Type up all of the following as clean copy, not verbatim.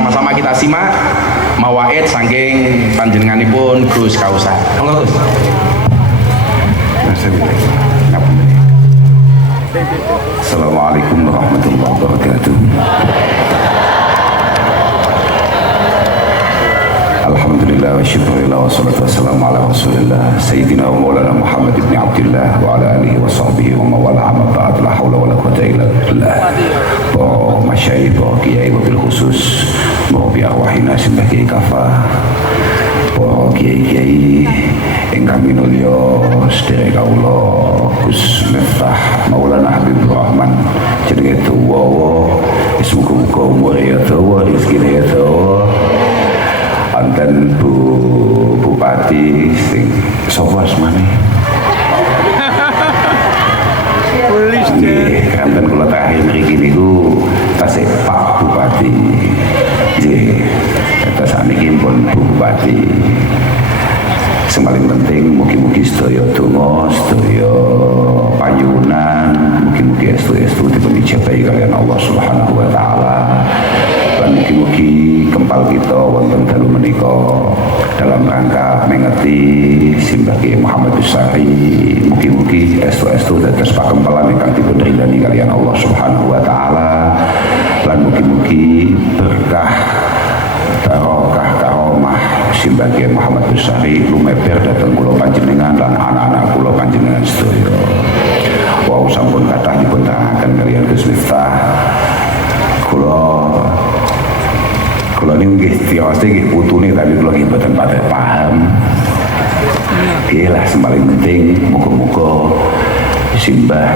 sama-sama kita simak mawaid saking panjenenganipun Gus Kausar. Monggo Gus. Assalamualaikum warahmatullahi wabarakatuh. Alhamdulillah wa syukurillah wa salatu wassalamu ala rasulillah Sayyidina wa maulana Muhammad ibn Abdillah wa ala alihi wa sahbihi wa mawala amma ba'd la hawla wa la quwwata illa billah. Para masyayikh, para kiai wabil khusus, para biarwahina simbah kiai kafah, para kiai-kiai ingkang minulya sedherek kawula Gus Miftah Maulana Habibur Rahman jenenge dawa wis muga-muga umure ya dawa rezekine ya dawa. Anten Bu Bupati sing sapa asmane? Nggih, kanten kula terakhir mriki niku tasih Pak Bupati. Nggih, terus saniki pun Bu Bupati. Sing paling penting mugi-mugi sedaya donga, sedaya payunan, mugi-mugi estu-estu dipun ijabahi kalian Allah Subhanahu wa taala. Lan mugi-mugi kempal kita wonten dalu menika dalam rangka mengeti simbah Kiai Muhammad Besari, mugi-mugi estu-estu dados pakempalan ingkang dipun ridani kalian Allah Subhanahu wa taala. Lan mugi-mugi berkah barokah karomah simbah Kiai Muhammad Besari lumeber dhateng kula panjenengan lan anak-anak kula panjenengan sedaya. Wau sampun kathah dipun terangaken kalian Gus Miftah. Kula ini nggih tiwas nggih putune tapi kula nggih mboten patek paham. Iyalah sing paling penting muga-muga simbah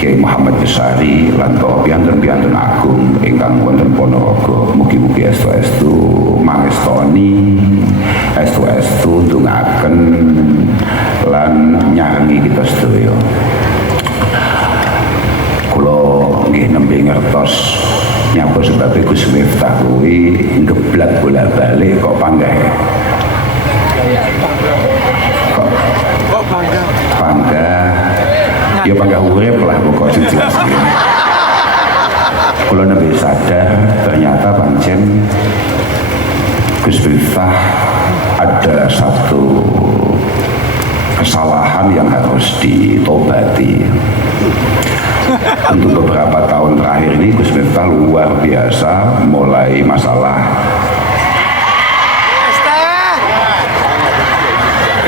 Kiai Muhammad Besari lan para piantun-piantun agung ingkang wonten Ponorogo mugi-mugi estu-estu mangestoni, estu-estu ndongaken lan nyanyi kita sedaya. Kula nggih nembe ngertos nyapa sebabnya Gus Miftah kuwi ngeblak bola-balik kok panggah. Kok panggah? Ya panggah urip lah pokok sing jelas. Kula nembe sadar ternyata pancen Gus Miftah ada satu kesalahan yang harus ditobati. Untuk beberapa tahun terakhir ini Gus Miftah luar biasa mulai masalah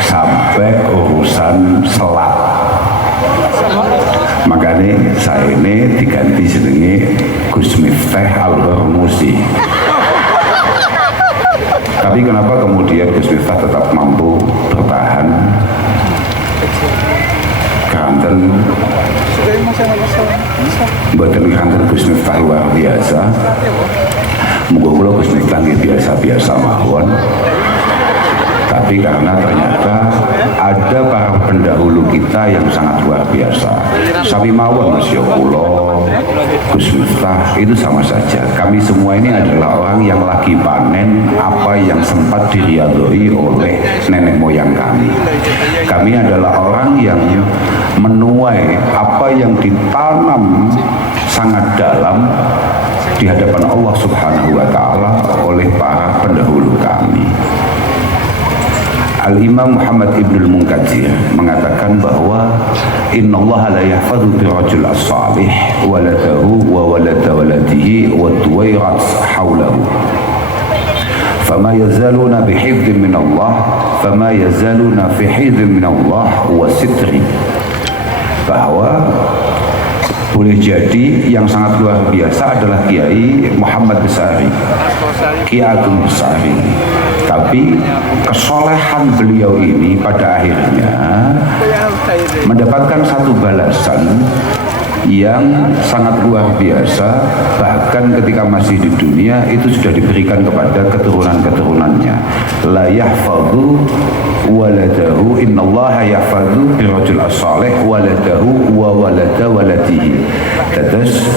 sampai urusan selat. Makanya saya ini diganti jenenge Gus Miftah Al-Hormuzi. Tapi kenapa kemudian Gus Miftah tetap mampu bertahan? Kanten mboten kanten Gus Miftah luar biasa. Muga-muga Gus Miftah biasa-biasa mawon. Tapi karena ternyata ada para pendahulu kita yang sangat luar biasa. Sami mawon Mas Yokulo, Gus Miftah itu sama saja. Kami semua ini adalah orang yang lagi panen apa yang sempat diriadoi oleh nenek moyang kami. Kami adalah orang yang menuai apa yang ditanam sangat dalam di hadapan Allah Subhanahu wa taala oleh para pendahulu kami. Al-Imam Muhammad Ibnul Munkatsir mengatakan bahwa innallaha la yahfadhu bi rajul as-salih waladahu wa walada waladihi wa tuwairat hawlahu fama yazaluna bi hifdhin min Allah fama yazaluna fi hifdhin min Allah wa sitri. Bahwa boleh jadi yang sangat luar biasa adalah Kiai Muhammad Besari, Kiai Agung Besari. Tapi kesolehan beliau ini pada akhirnya mendapatkan satu balasan yang sangat luar biasa. Bahkan ketika masih di dunia itu sudah diberikan kepada keturunan-keturunannya. La yahfadhu waladahu innallaha yahfadhu birrajul as-salih waladahu wa walada waladihi. Terus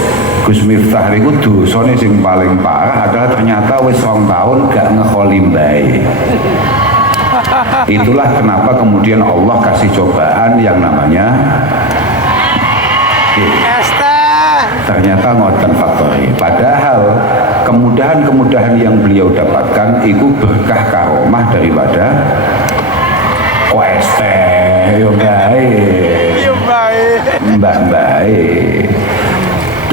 Gus Miftah itu dosane sing paling parah adalah ternyata wis 2 tahun gak ngekholi mbae. Itulah kenapa kemudian Allah kasih cobaan yang namanya ternyata ngoten faktori. Padahal kemudian kemudahan-kemudahan yang beliau dapatkan itu berkah karomah daripada OST yo baik.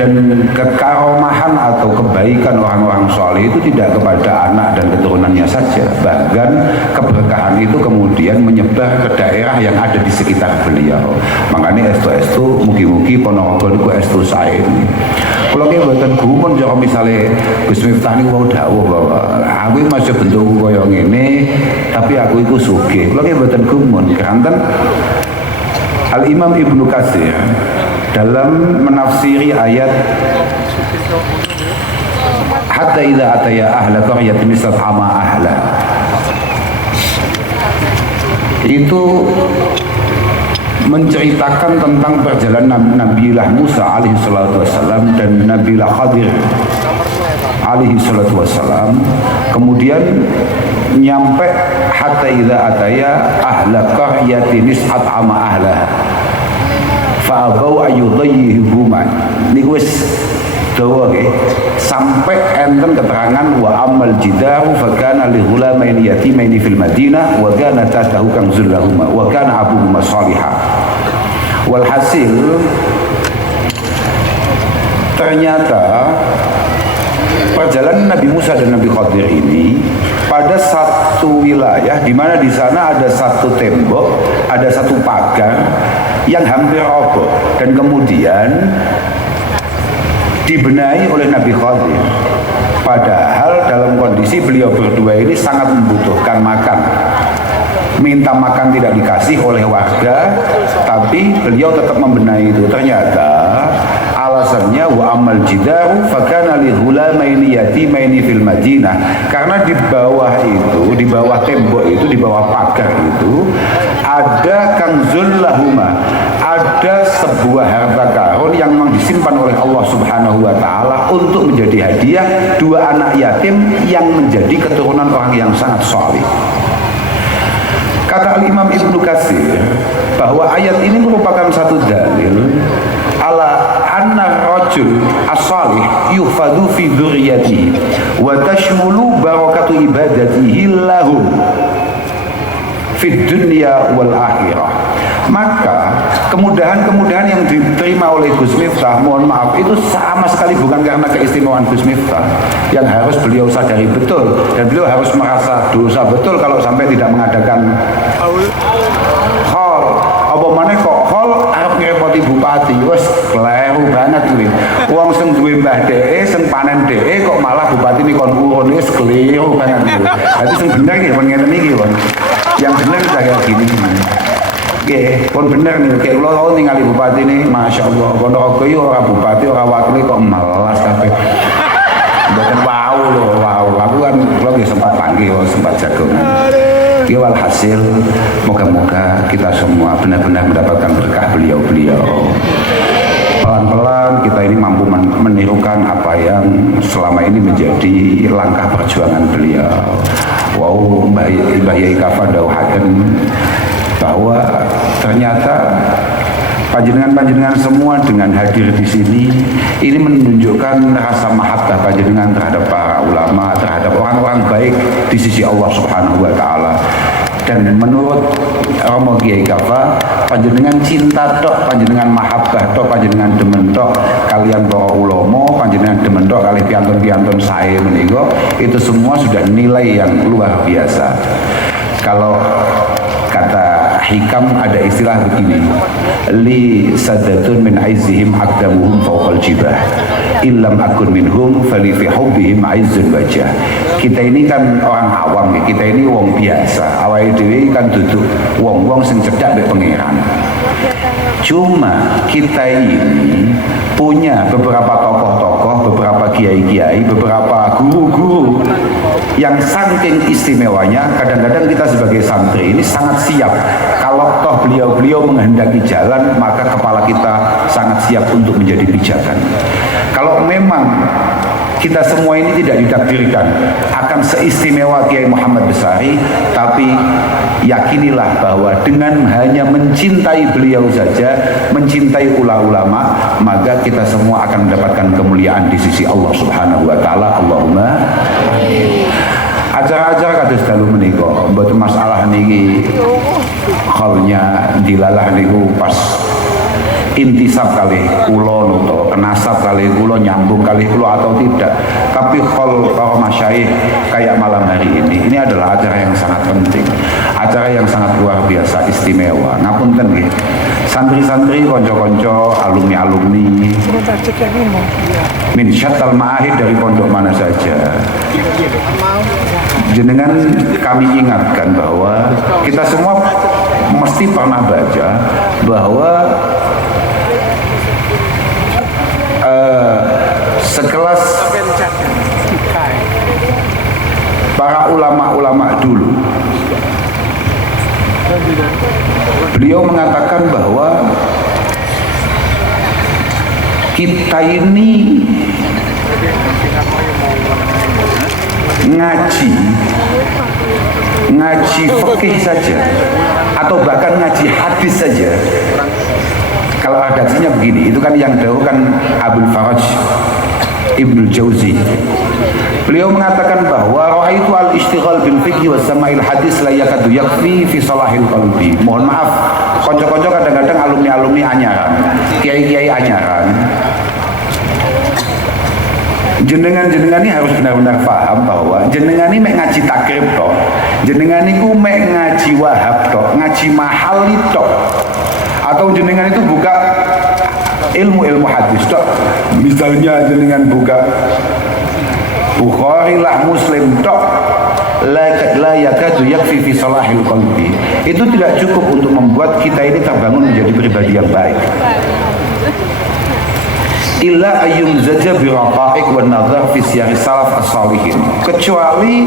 Dan kekaromahan atau kebaikan orang-orang soleh itu tidak kepada anak dan keturunannya saja, bahkan keberkahan itu kemudian menyebar ke daerah yang ada di sekitar beliau. Makanya estu mugi-mugi Ponorogo niku estu sae. Kalau kita buatan gumun, kalau misalnya Gus Miftah ini mau dawuh bahwa aku masih bentuk koyo ngene, tapi aku itu sugih. Kalau kita buatan gumun, keranten Al-Imam Ibnu Katsir dalam menafsiri ayat hatta idza ataya ahla qaryatin istad'ama ahla, itu menceritakan tentang perjalanan Nabiullah Musa alaihi salatu wassalam dan Nabiullah Khadir alaihi salatu wassalam, kemudian nyampe hatta idza ataya ahla qaryatin istad'ama ahlaha fa'abau ayyudayyihuhuma. Niku wis dawa nggih, sampai enten keterangan wa amal jidaru fa kana li ghulamaini yatimaini fil Madinah wa kana tahtahu kanzul lahumā wa kana abuhuma shalihah. Walhasil ternyata perjalanan Nabi Musa dan Nabi Khadir ini pada satu wilayah di mana di sana ada satu tembok, ada satu pagar yang hampir roboh dan kemudian dibenahi oleh Nabi Khadir. Padahal dalam kondisi beliau berdua ini sangat membutuhkan makan, minta makan tidak dikasih oleh warga, tapi beliau tetap membenahi itu. Ternyata alasannya wa amal jidaru fakana li ghulamaini yatimaini fil Madinah, karena di bawah itu, di bawah tembok itu, di bawah pagar itu ada kanzul lahuma, ada sebuah harta karun yang memang disimpan oleh Allah Subhanahu wa taala untuk menjadi hadiah dua anak yatim yang menjadi keturunan orang yang sangat saleh. Kata Imam Ibnu Katsir bahwa ayat ini merupakan satu dalil ala anna rajul as-salih yufadu fi dzurriyyatihi wa tashmulu barakatu ibadatihi lahum fid dunya wal akhirah. Maka kemudahan-kemudahan yang diterima oleh Gus Miftah, mohon maaf, itu sama sekali bukan karena keistimewaan Gus Miftah, yang harus beliau sadari betul, dan beliau harus merasa dosa betul kalau sampai tidak mengadakan khol. Apa mana kok khol arep ngrepoti bupati, wes kleru banget kuwi. Wong sing duwe mbah dheke, sing panen dheke kok malah bupati ini kon urun, wis kleru banget kuwi. Dadi sing bener iki pun ngene iki, Pon. Yang bener kayak gini. Oke, pun bener nih. Kayak kalau ningali bupati ini, masya Allah. Ponorogo itu orang bupati, orang wakil kok malas kabeh. Bukan wow loh, wow. Aku kan kalau sempat panggil, sempat jagongan. Ya walhasil, moga-moga kita semua benar-benar mendapatkan berkah beliau-beliau. Pelan-pelan kita ini mampu menirukan apa yang selama ini menjadi langkah perjuangan beliau. Wow, Mbah Yai Kafa dawuhaken bahwa ternyata panjenengan-panjenengan semua dengan hadir di sini ini menunjukkan rasa mahabbah panjenengan terhadap para ulama, terhadap orang-orang baik di sisi Allah Subhanahu wa taala. Dan menurut Romo Kiai Kafa, panjenengan cinta tok, panjenengan mahabbah tok, panjenengan demen tok kalian para ulama, panjenengan demen tok kali piantun-piantun sae menika, itu semua sudah nilai yang luar biasa. Kalau kata hikam ada istilah begini, li sadatun min aizihim aqdamuhum fawqal jibah illam akun minhum fali fi hubbihim aizzun wajah. Kita ini kan orang awam, kita ini wong biasa, awake dhewe kan duduk wong-wong sing cedhak mek pangeran. Cuma kita ini punya beberapa tokoh-tokoh, beberapa kiai-kiai, beberapa guru-guru yang saking istimewanya, kadang-kadang kita sebagai santri ini sangat siap. Kalau toh beliau-beliau menghendaki jalan, maka kepala kita sangat siap untuk menjadi pijakan. Kalau memang kita semua ini tidak ditakdirkan akan seistimewa Kiai Muhammad Besari, tapi yakinilah bahwa dengan hanya mencintai beliau saja, mencintai ulama, maka kita semua akan mendapatkan kemuliaan di sisi Allah Subhanahu wa taala. Allahumma acara-acara kados dalu menika mboten masalah niki kholnya dilalah niku pas intisab kali kula atau kenasab kali kula nyambung kali kula atau tidak, tapi khol para masyayikh kayak malam hari ini adalah acara yang sangat penting, acara yang sangat luar biasa istimewa. Ngapunten nggih santri-santri, konco-konco, alumni-alumni min syattal ma'ahid dari pondok mana saja, jenengan kami ingatkan bahwa kita semua mesti pernah baca bahwa sekelas para ulama-ulama dulu, beliau mengatakan bahwa kita ini ngaji fikih saja atau bahkan ngaji hadis saja, kalau redaksinya begini, itu kan yang dahulu kan Abul Faraj Ibnul Jauzi. Beliau mengatakan bahwa ra'aitu al-ishtighal bil fiqh wa sama'il hadis la yakadu yakfi fi salahil qalbi. Mohon maaf, konco-konco kadang-kadang alumni-alumni anyaran, kiai-kiai anyaran. Jenengan-jenengan ini harus benar-benar paham bahwa jenengan ini mek ngaji takrib toh, jenengan itu mek ngaji wahab toh, ngaji mahal toh, atau jenengan itu buka ilmu-ilmu hadis toh. Misalnya jenengan buka Bukhari lah, Muslim toh, la yakadu yakfi fi salahil qalbi. Itu tidak cukup untuk membuat kita ini terbangun menjadi pribadi yang baik. Illa ayyum zaja biraqa'iq wa nazar fi siyari salaf as-salihin, kecuali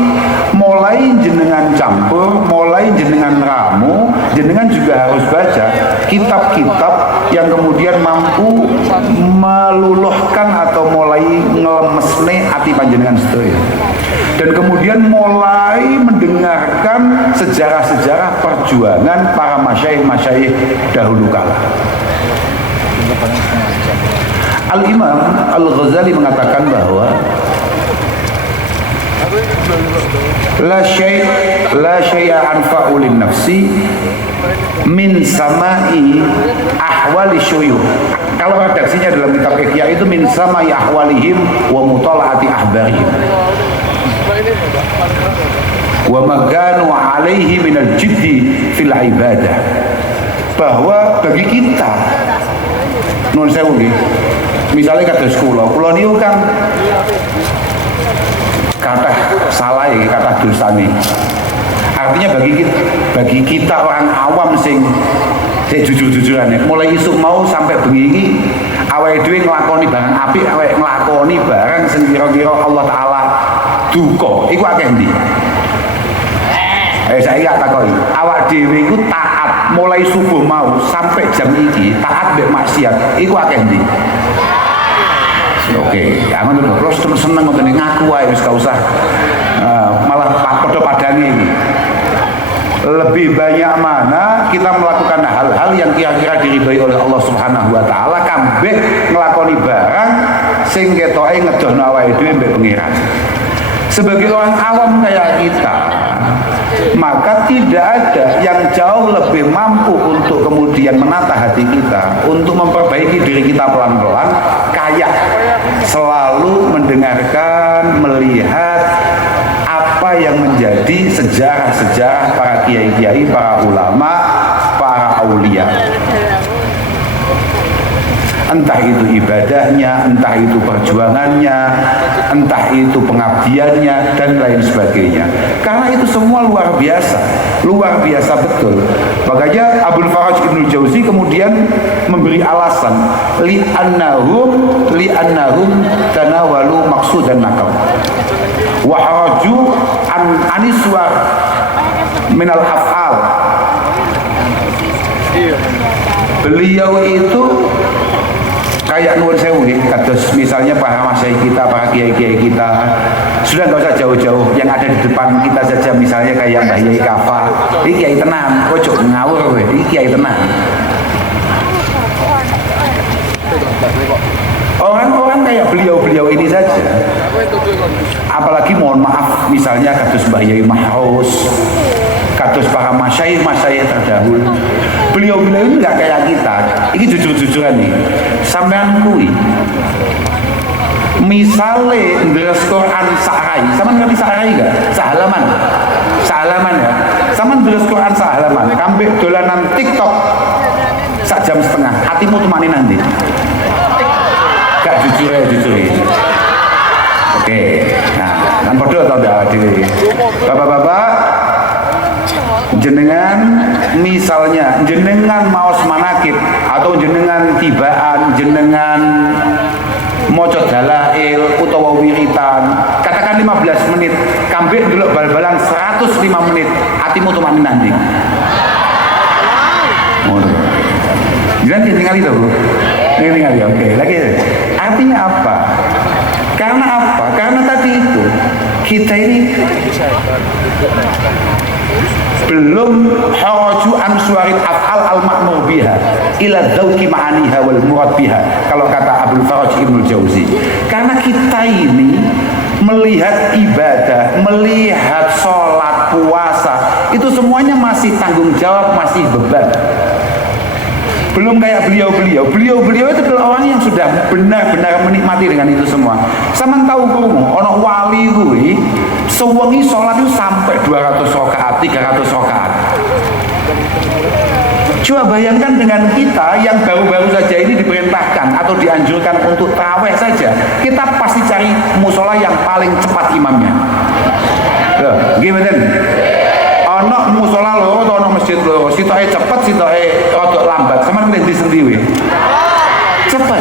mulai jenengan campur, mulai jenengan ramu, jenengan juga harus baca kitab-kitab yang kemudian mampu meluluhkan atau mulai ngelemesne hati panjenengan sedaya, dan kemudian mulai mendengarkan sejarah-sejarah perjuangan para masyayikh dahulu kala. Al-Imam Al-Ghazali mengatakan bahwa la syai'a anfa'u lin nafsi min sama'i ahwali syuyukh. Kalau redaksinya dalam kitab Ihya itu min sama'i ahwalihim wa mutala'ati ahbarihim wa maganu alaihi minal jiddi fil ibadah. Bahwa bagi kita nun sewu nggih, misalnya kados kula niku kan kathah salah ya, kathah dosane. Artinya bagi kita orang awam sing jujur-jujuran, mulai isuk mau sampai bengi iki awake dhewe nglakoni barang apik, awake nglakoni barang sing kira-kira Allah taala duka, iku akeh ndi? Saiki tak takoki, awak dhewe iku taat mulai subuh mau sampai jam iki, taat mbek maksiat, iku akeh ndi? Oke, aman lho, terus seneng ngoten ngaku wae wis gak usah malah padha padange iki. Lebih banyak mana kita melakukan hal-hal yang kira-kira diridhoi oleh Allah Subhanahu wa taala, kabeh nglakoni barang sing ketoke ngedohno awake dhewe mbek pengiran. Sebagai orang awam kayak kita, maka tidak ada yang jauh lebih mampu untuk kemudian menata hati kita, untuk memperbaiki diri kita pelan-pelan, kayak selalu mendengarkan, melihat apa yang menjadi sejarah-sejarah para kiai-kiai, para ulama, para aulia. Entah itu ibadahnya, entah itu perjuangannya, entah itu pengabdiannya, dan lain sebagainya. Karena itu semua luar biasa betul. Makanya Abul Faraj Ibnul Jauzi kemudian memberi alasan li'annahum tanawalu maqsudan nakam wa haraju aniswar minal af'al. Beliau itu kayak nuwun sewu nggih, kados misalnya para masyayikh kita, para kiai-kiai kita, sudah nggak usah jauh-jauh, yang ada di depan kita saja, misalnya kayak Mbah Yai Kafa, ini kiai tenang, ojo ngawur kowe, ini kiai tenang. Orang-orang kayak beliau-beliau ini saja, apalagi mohon maaf misalnya kados Mbah Yai Mahrus, kados para masyayikh terdahulu, beliau-beliau ini nggak kayak kita. Ini jujur-jujuran nih, sampean kui misalnya ndres Quran sahai, sama ngerti sahai gak? Sahalaman ya, sama ndres Quran sahalaman, kambing dolanan TikTok sak jam setengah, hatimu tuh mana nanti? Gak jujur ya. Oke, nah, kan podo atau enggak dewe. Bapak-bapak, jenengan misalnya jenengan maos manakib atau jenengan tibaan, jenengan moco dalail utawa wiritan, katakan 15 menit, kambing dulu bal-balan 105 menit, hatimu tuh mana nanti? Jangan tinggal itu, Bu. Tinggal ya, oke. Lagi, artinya apa? Karena apa? Karena tadi itu kita ini belum haraju an suarit af'al al-ma'mur biha ila dzauqi ma'aniha wal murad biha, kalau kata Abdul Faraj Ibnu Jauzi. Karena kita ini melihat ibadah, melihat sholat, puasa, itu semuanya masih tanggung jawab, masih beban. Belum kayak beliau-beliau itu adalah orang yang sudah benar-benar menikmati dengan itu semua. Sama tahu krungu ana wali kuwi sewengi sholat itu sampai 200 rakaat, 300 rakaat. Coba bayangkan dengan kita yang baru-baru saja ini diperintahkan atau dianjurkan untuk tarawih saja, kita pasti cari musola yang paling cepat imamnya. Loh, gimana? Ana musola loro atau ana masjid loro, sitoke cepet, sitoke rada lambat, sama ngendi sendiri. Cepat.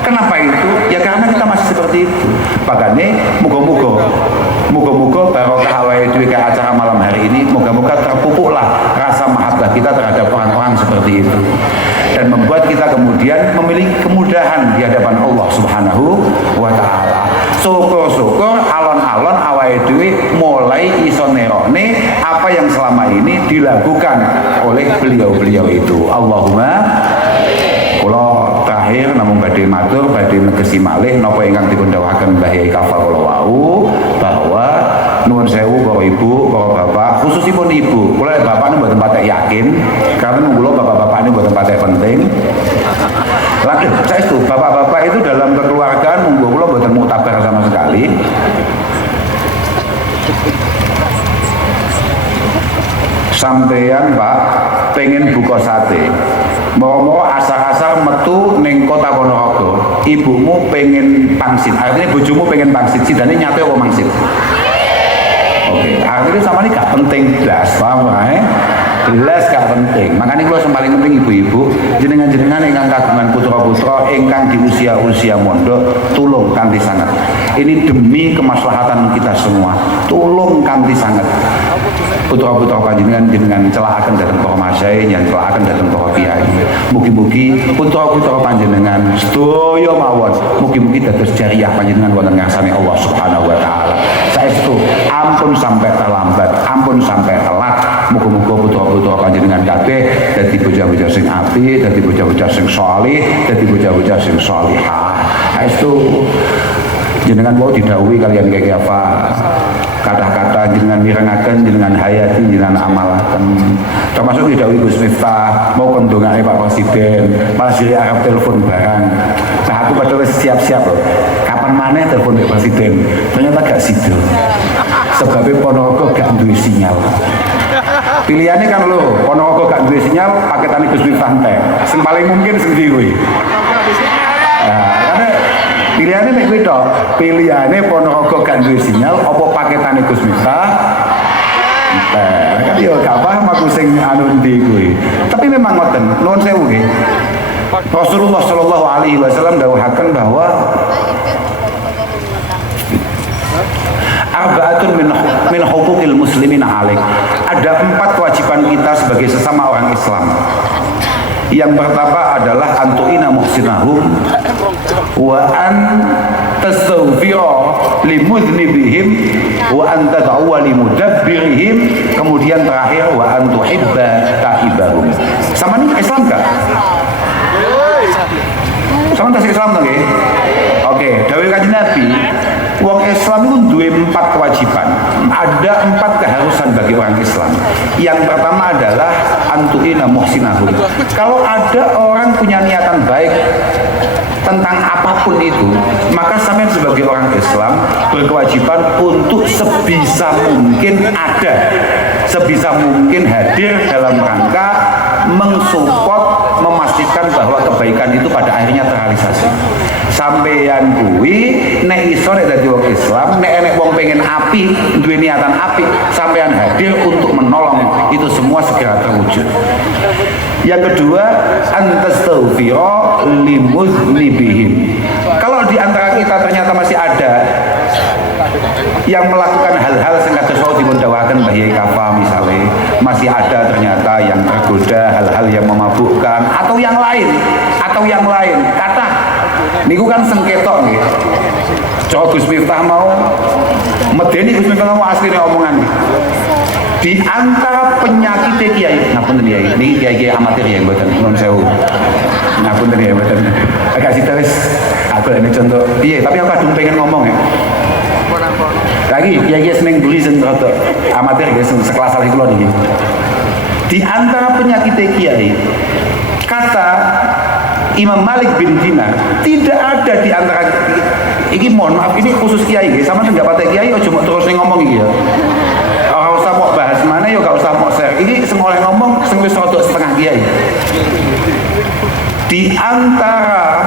Kenapa itu? Ya karena kita masih seperti itu. Makanya moga-moga barokah awake dhewe ke acara malam hari ini, moga-moga terpupuklah rasa mahabbah kita terhadap orang-orang seperti itu, dan membuat kita kemudian memiliki kemudahan di hadapan Allah Subhanahu wa taala. Syukur-syukur alon-alon awake dhewe mulai iso nerone apa yang selama ini dilakukan oleh beliau-beliau itu. Allahumma. Kula terakhir namun badhe matur, badhe negesi malih napa ingkang dipun dawuhaken Mbah Yai Kafa kula wau, bahwa nuwun sewu para ibu, para bapak, khususipun ibu. Kula bapak niku mboten patek yakin, karena kula bapak-bapak niku mboten patek penting. Lagi saestu bapak-bapak itu dalam kekeluargaan munggo kula mboten muktabar sama sekali. Sampeyan Pak pengen buka sate, mau asar-asar metu ning kota Ponorogo, ibumu pengen pangsit, artinya bojomu pengen pangsit, sidane nyate apa mangsit? Oke, artinya sama ini gak penting blas, paham belas gak penting. Makanya kalau yang paling penting ibu-ibu, jenengan-jenengan ingkang kagungan putra-putra ingkang di usia-usia mondok, tulung kanthi sangat. Ini demi kemaslahatan kita semua, tulung kanthi sangat. Putra-putra panjenengan jenengan celakaken dhateng para masyayikh, yang celakaken dhateng para kiai. Mugi-mugi putra-putra panjenengan sedaya mawon, mugi-mugi dados jariah panjenengan wonten ngarsane Allah Subhanahu wa taala. Saestu ampun sampai terlambat, ampun sampai telat. Muga-muga putra-putra panjenengan kabeh dadi bocah-bocah sing apik, dadi bocah-bocah sing saleh, dadi bocah-bocah sing salihah. Saestu jenengan mau didhawuhi kalian kayak apa? Kata-kata jenengan mirengaken, jenengan hayati, jenengan amalaken. Termasuk didhawuhi Gus Miftah, mau kondongake Pak Presiden, malah diri arep telepon barang. Nah aku padahal siap-siap loh. Kapan maneh telepon Pak Presiden? Ternyata gak sido. Sebabnya Ponorogo gak duwe sinyal. Pilihannya kan lo, Ponorogo gak duwe sinyal, paketane Gus Miftah entek. Sing paling mungkin sing ndi kuwi. Nah, karena pilihannya nek kuwi tok. Pilihane Ponorogo gak duwe sinyal apa paketane Gus Miftah. Nah, kan yo gak paham aku sing anu ndi kuwi. Tapi memang ngoten, nuwun sewu nggih. Rasulullah sallallahu alaihi wasallam dawuhaken bahwa arba'atun min huquqil muslimin alaik. Ada 4 kewajiban kita sebagai sesama orang Islam. Yang pertama adalah antu'ina muhsinahum wa an tastaghfira limudhnibihim wa an tad'uwa limudabbirihim, kemudian terakhir wa an tuhibba taibahum. Sama ini Islam gak? Sama tas Islam tuh, oke. Dawuh Kanjeng Nabi, wong Islam itu duwe 4 kewajiban. Ada 4 keharusan bagi orang Islam. Yang pertama adalah antu'ina muhsinahum. Kalau ada orang punya niatan baik tentang apapun itu, maka sampean sebagai orang Islam berkewajiban untuk sebisa mungkin sebisa mungkin hadir dalam rangka mensupport, memastikan bahwa kebaikan itu pada akhirnya terrealisasi. Sampeyan kuwi nek iso nek dadi wong Islam, nek enek wong pengen api, duwe niatan api, sampeyan hadir untuk menolong itu semua segera terwujud. Yang kedua, antastaghfira limuznibihim. Kalau di antara kita ternyata masih ada yang melakukan hal-hal sing kados wau dipundawaken Mbah Yai Kafa misalnya, masih ada ternyata yang tergoda hal-hal yang memabukkan atau yang lain kata niku kan sengketok nggih. Coba Gus Miftah mau medeni, Gus Miftah mau asline omongan. Di antara penyakit kiai, ngapunten kiai, niki kiai amatir ya mboten nuwun sewu. Ngapunten ya mboten. Agak sita wis aku ini contoh piye, tapi aku kadung pengen ngomong ya. Lagi kiai seneng beli sing rada amatir guys sekelas kali kula niki. Di antara penyakit kiai, kata Imam Malik bin Dinar, tidak ada di antara ini, mohon maaf ini khusus kiai guys, sama enggak patek kiai ojo mau terus ngomong iki ya. Ora usah mau bahas mana ya, gak usah mau share. Ini sing oleh ngomong sing wis rada setengah kiai. Di antara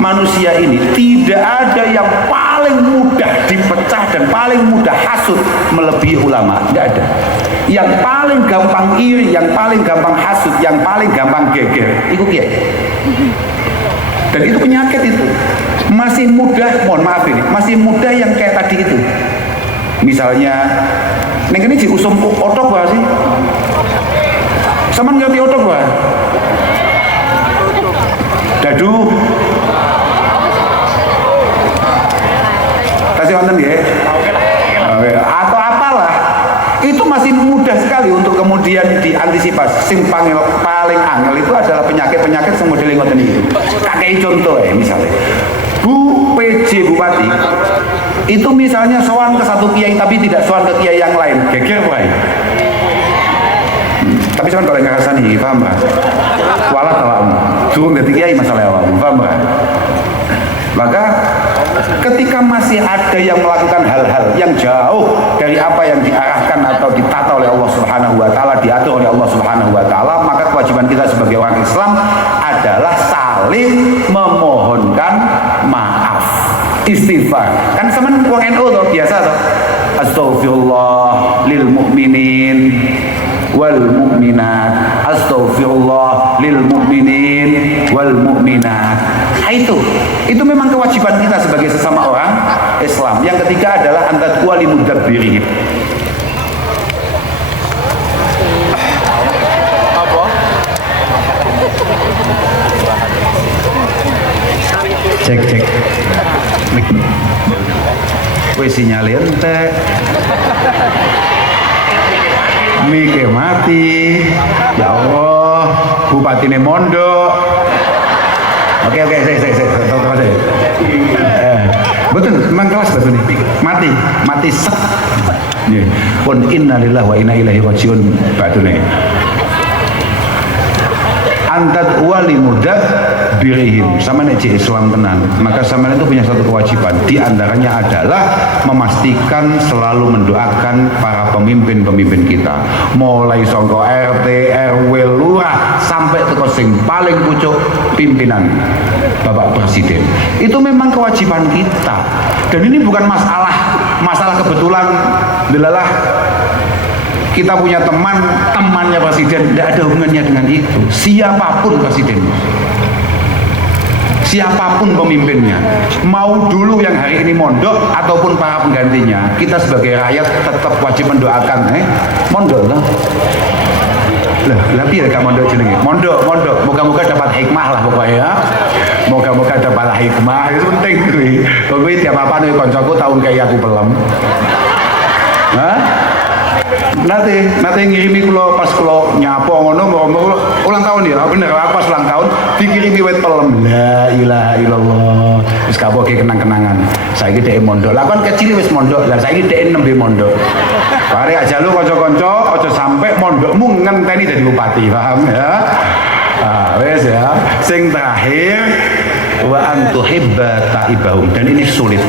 manusia ini tidak ada yang paling mudah dipecah dan paling mudah hasud melebihi ulama, tidak ada. Yang paling gampang iri, yang paling gampang hasud, yang paling gampang geger, itu kiai. Dan itu penyakit itu. Masih mudah, mohon maaf ini, masih mudah yang kayak tadi itu. Misalnya, neng ini diusum otok gak sih? Sama ngerti otok gak? Dadu. Kasih wonten ya. Atau apalah. Itu masih mudah sekali untuk kemudian diantisipasi. Sing paling angel itu adalah penyakit-penyakit yang model ngoten iki. Kakek contoh ya misalnya. Bu PJ Bupati itu misalnya sowan ke satu kiai tapi tidak sowan ke kiai yang lain, geger wae. Tapi sowan kalau ngrasani, paham Pak? Walat awakmu. Durung dadi kiai masalah awakmu, paham Pak? Maka ketika masih ada yang melakukan hal-hal yang jauh dari apa yang diarahkan atau ditata oleh Allah Subhanahu wa taala, diatur oleh Allah Subhanahu wa taala, maka kewajiban kita sebagai orang Islam adalah saling memohonkan maaf, istighfar. Kan semen wong NU to biasa to. Astaghfirullah lil mu'minin wal mu'minat, astaghfirullah lil mu'minin wal mu'minat. Itu memang kewajiban kita sebagai sesama orang Islam. Yang ketiga adalah antaqwa limudabbirihim. Apa? Cek. Wes sinyal ente. Mike mati. Ya Allah, bupatine mondok. Oke, saya. Betul, memang kelas betul nih. Mati sek. Pun innalillahi wa inna ilaihi rajiun batune. Antat wali muda birihim, sama nek Islam tenan, maka sama itu punya satu kewajiban. Di antaranya adalah memastikan selalu mendoakan para pemimpin-pemimpin kita, mulai songko RT, RW, lurah sampai ke sing paling pucuk pimpinan Bapak Presiden. Itu memang kewajiban kita. Dan ini bukan masalah kebetulan delalah kita punya temannya presiden, tidak ada hubungannya dengan itu. Siapapun presiden, siapapun pemimpinnya, mau dulu yang hari ini mondok ataupun para penggantinya, kita sebagai rakyat tetap wajib mendoakan mondok lah. Lah piye gak mondok jenenge? Mondok. Moga-moga dapat hikmah lah pokoknya ya. Moga-moga dapat hikmah. Itu penting kuwi. Kuwi tiap apa nih koncoku tahun kayak aku pelem. Hah? Nanti ngirimi kula pas kula nyapa ngono ulang tahun ya. Bener aku pas ulang tahun dikirimi wit pelem. La ilaha illallah. Wis kaboke kenang-kenangan. Saiki dhek mondok. Lah kan kecil wis mondok. Lah saiki dhek nembe mondok. Pare aja lu kanca-kanca aja sampe mondokmu ngenteni dadi bupati, paham ya? Wes ya. Sing terakhir wa antuhibba taibahum, dan ini sulit.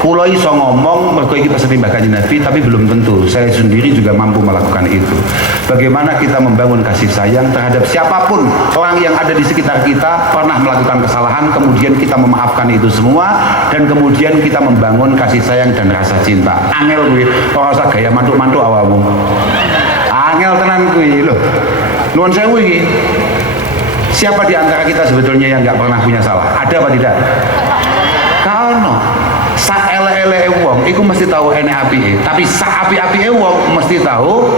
Kula iso ngomong mergo iki pesan Kanjeng Nabi, tapi belum tentu saya sendiri juga mampu melakukan itu. Bagaimana kita membangun kasih sayang terhadap siapapun orang yang ada di sekitar kita pernah melakukan kesalahan, kemudian kita memaafkan itu semua, dan kemudian kita membangun kasih sayang dan rasa cinta. Angel kuwi, ora usah gaya mantuk-mantuk awakmu. Angel tenan kuwi lho. Nuwun sewu iki. Siapa di antara kita sebetulnya yang nggak pernah punya salah? Ada apa tidak? Kalau sak ele-ele wong, iku mesti tahu enek apike. Tapi sak api-apike wong mesti tahu.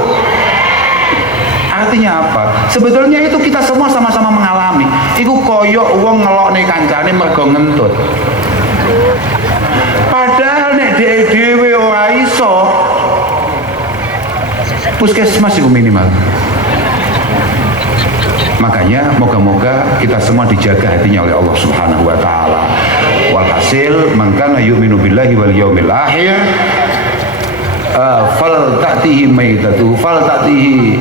Artinya apa? Sebetulnya itu kita semua sama-sama mengalami. Iku koyok wong ngelokne kancane mergo ngentut. Padahal nek dhewe ora iso, puskesmas iku minimal. Makanya moga-moga kita semua dijaga hatinya oleh Allah Subhanahu wa taala. Walhasil man kana yu'minu billahi wal yaumil akhir fal ta'tihi maitatuhu fal ta'tihi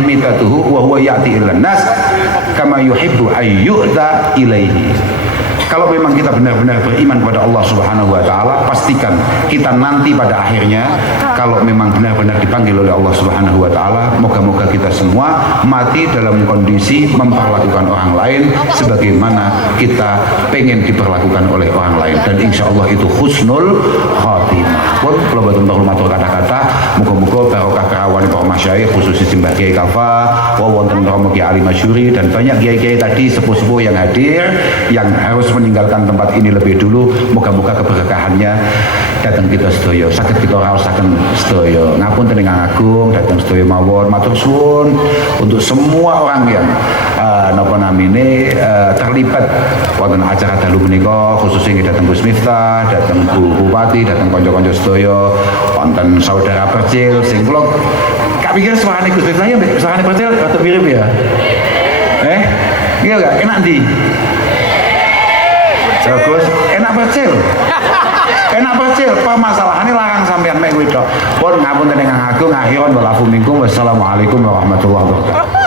mitatuhu wa huwa ya'ti ilan nas kama yuhibbu ayyu'ta ilaihi. Kalau memang kita benar-benar beriman kepada Allah Subhanahu wa taala, pastikan kita nanti pada akhirnya kalau memang benar-benar dipanggil oleh Allah Subhanahu wa taala, moga-moga kita semua mati dalam kondisi memperlakukan orang lain sebagaimana kita pengen diperlakukan oleh orang lain, dan insya Allah itu husnul khatimah. Pun kalau betul matur kata-kata, moga-moga barokah kerawan para masyayikh khususnya Simbah Kiai Kafa, wonten Romo Kiai Ali Masyuri, dan banyak kiai-kiai tadi sepuh-sepuh yang hadir yang harus meninggalkan tempat ini lebih dulu. Moga-moga keberkahannya datang kita sedaya, sakit kita rasakan sedaya. Ngapunten ingkang agung datang sedaya mawon. Matur suwun untuk semua orang yang napa namine terlibat wonten acara dalu menika, khususnya datang Gus Miftah, datang Bu Bupati, datang kanca-kanca sedaya, wonten saudara Percil sing kula gak pikir suarane Gus Miftah ya suarane Percil atau mirip ya. Iya gak enak ndi? Bagus, enak Percil. Permasalahannya larang sampean mek wedok. Pun ngapunten ingkang agung, akhiran walafu minkum. Wassalamualaikum warahmatullahi wabarakatuh.